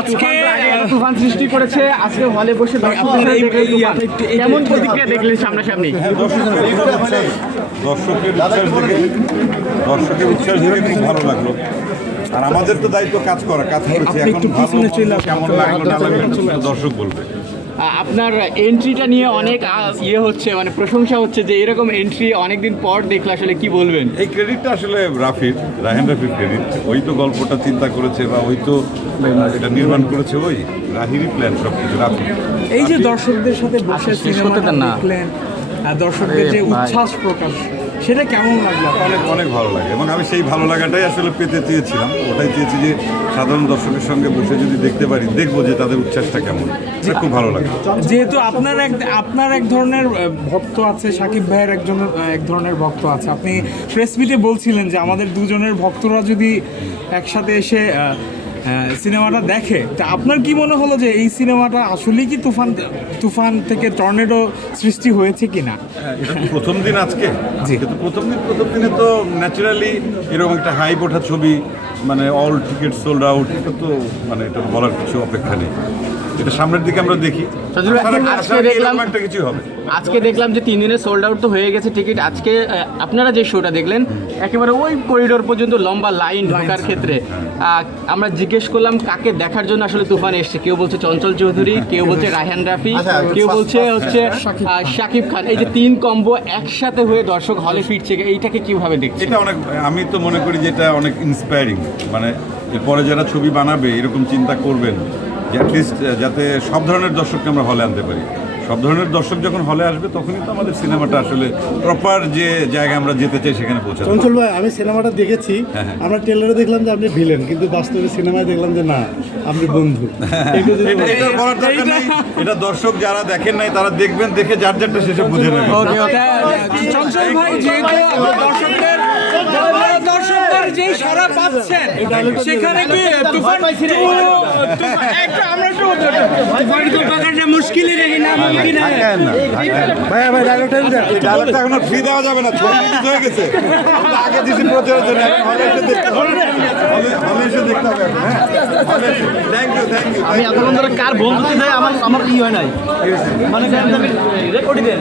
আজকে তুফান সৃষ্টি করেছে। আজকে হলে বসে আপনারা এই- এই- তুফান। একটু- একটু- কেমন প্রতিক্রিয়া দেখলেন সামনাসামনি? দর্শকের উচ্ছ্বাস দর্শকের উচ্ছ্বাস দেখে দর্শকের উচ্ছ্বাস দেখে খুব ভালো লাগল। আর আমাদের তো দায়িত্ব কাজ করা কাজ করেছে এখন। কেমন লাগল না লাগল দর্শক বলবে। আপনার এন্ট্রিটা নিয়ে অনেক ইয়ে হচ্ছে মানে প্রশংসা হচ্ছে যে এরকম এন্ট্রি অনেকদিন পর দেখলে আসলে কি বলবেন? এই ক্রেডিটটা আসলে রাফির রাহেন রাফির ক্রেডিট ওই তো গল্পটা চিন্তা করেছে বা ওই তো এটা নির্মাণ করেছে ওই রাহিরই প্ল্যান সব কিছু রাফি এই যে দর্শকদের সাথে বসে সিনেমাটা। দেখলেন আর দর্শকদের যে উচ্ছ্বাস প্রকাশ। সেটা কেমন লাগল অনেক অনেক ভালো লাগে। এবং আমি সেই ভালো লাগাটাই আসলে পেতে চেয়েছিলাম। ওটাই চেয়েছি যে সাধারণ দর্শকের সঙ্গে বসে যদি দেখতে পারি দেখব যে তাদের উচ্ছ্বাসটা কেমন। খুব ভালো লাগে। যেহেতু আপনার এক আপনার এক ধরনের ভক্ত আছে সাকিব ভাইয়ের একজন এক ধরনের ভক্ত আছে। আপনি প্রেস মিটে বলছিলেন যে আমাদের দুজনের ভক্তরা যদি একসাথে এসে সিনেমাটা দেখে। তা আপনার কি মনে হলো যে এই সিনেমাটা আসলেই কি তুফান তুফান থেকে টর্নেডো সৃষ্টি হয়েছে কি না প্রথম দিন আজকে। জি। প্রথম দিন প্রথম দিনে তো ন্যাচারালি এরকম একটা হাইপ ওঠা ছবি মানে অল টিকিট সোল্ড আউট এটা তো মানে এটা বলার কিছু অপেক্ষা নেই। এটা সামনের দিকে আমরা দেখি। আজকে দেখলাম- একটা কিছু হবে। আজকে দেখলাম যে তিন দিনের সোল্ড আউট তো হয়ে গেছে টিকিট আজকে আপনারা যে শোটা দেখলেন একেবারে ওই করিডোর পর্যন্ত লম্বা লাইন ঢোকার ক্ষেত্রে। আমরা জিজ্ঞেস করলাম কাকে দেখার জন্য আসলে তুফান এসছে? কেউ বলছে চঞ্চল চৌধুরী কেউ বলছে রায়হান রাফি কেউ বলছে হচ্ছে শাকিব খান। এই যে তিন কম্বো একসাথে হয়ে দর্শক হলে ফিরছে এইটাকে কীভাবে দেখছে এটা অনেক আমি তো মনে করি যে এটা অনেক ইন্সপায়ারিং মানে এরপরে যারা ছবি বানাবে এরকম চিন্তা করবেন যে অ্যাটলিস্ট যাতে সব ধরনের দর্শককে আমরা হলে আনতে পারি। সব ধরনের দর্শক যখন হলে আসবে তখনই তো আমাদের সিনেমাটা আসলে প্রপার যে জায়গায় আমরা যেতে চাই সেখানে পৌঁছাতে পারব। চঞ্চল ভাই আমি সিনেমাটা দেখেছি। হ্যাঁ, হ্যাঁ। আমরা ট্রেলারে দেখলাম যে আপনি ভিলেন কিন্তু বাস্তবে সিনেমায় দেখলাম যে না আপনি বন্ধু। একটু এটা দর্শক যারা দেখেন নাই তারা দেখবেন দেখে যার যারটা শেষে বুঝে নেবেন চঞ্চল ভাই দর্শকদের যে সারা পাচ্ছেন সেখানে কি তুফান একটু আমরা একটু তুফান তো পাকাটা মুশকিলই রেখে না মুমকিন ভাই ভাই ডায়লগটা ডায়লগটা এখন ফ্রি দেওয়া যাবে না ছবি হয়ে গেছে আগে দিছি প্রচারের জন্য এখন হলে এসে দেখতে হবে হলে এসে দেখতে হবে হ্যাঁ থ্যাংক ইউ থ্যাংক ইউ আমি এতক্ষণ ধরে কার বন্ধু দেয় আমার আমার ই হয় নাই মানে রেকর্ডই দেয়